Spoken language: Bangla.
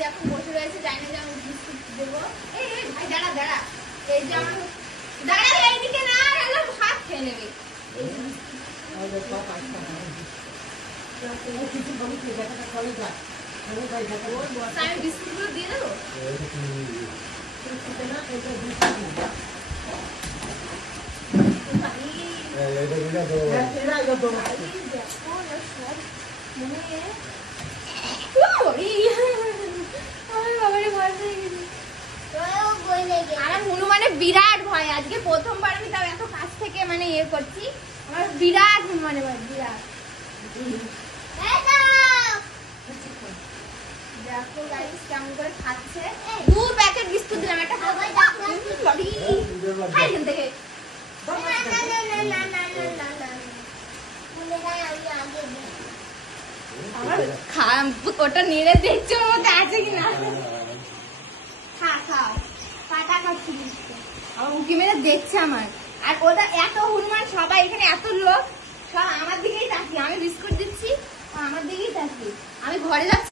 যে এখন বসে রয়েছে, জানি না যে আমি বিস্কুট দেবো। এই ভাই দাঁড়া দাঁড়া, এই যে আমার দাঁড়া, এইদিকে না এলাম হাত খেয়ে নেবে। আমি বিস্কুটগুলো দিয়ে দেবো। আমার হনুমানের বিরাট ভয়, আজকে প্রথমবার আমি তাও এত কাছ থেকে মানে ইয়ে করছি। আমার বিরাট হনুমানের ভয়, বিরাট। দেখো গাইস কেমন করে খাচ্ছে। 2 প্যাকেট বিস্কুট দিলাম, একটা খাই থেকে। ওটা নেড়ে দেখছো ওর মধ্যে আছে কিনা। আমার উঁকি মেরে দেখছে আমার। আর ওটা এত হনুমান, সবাই এখানে এত লোক সব আমার দিকেই তাকিয়ে, আমি বিস্কুট দিচ্ছি আমার দিকেই তাকিয়ে। আমি ঘরে যাচ্ছি।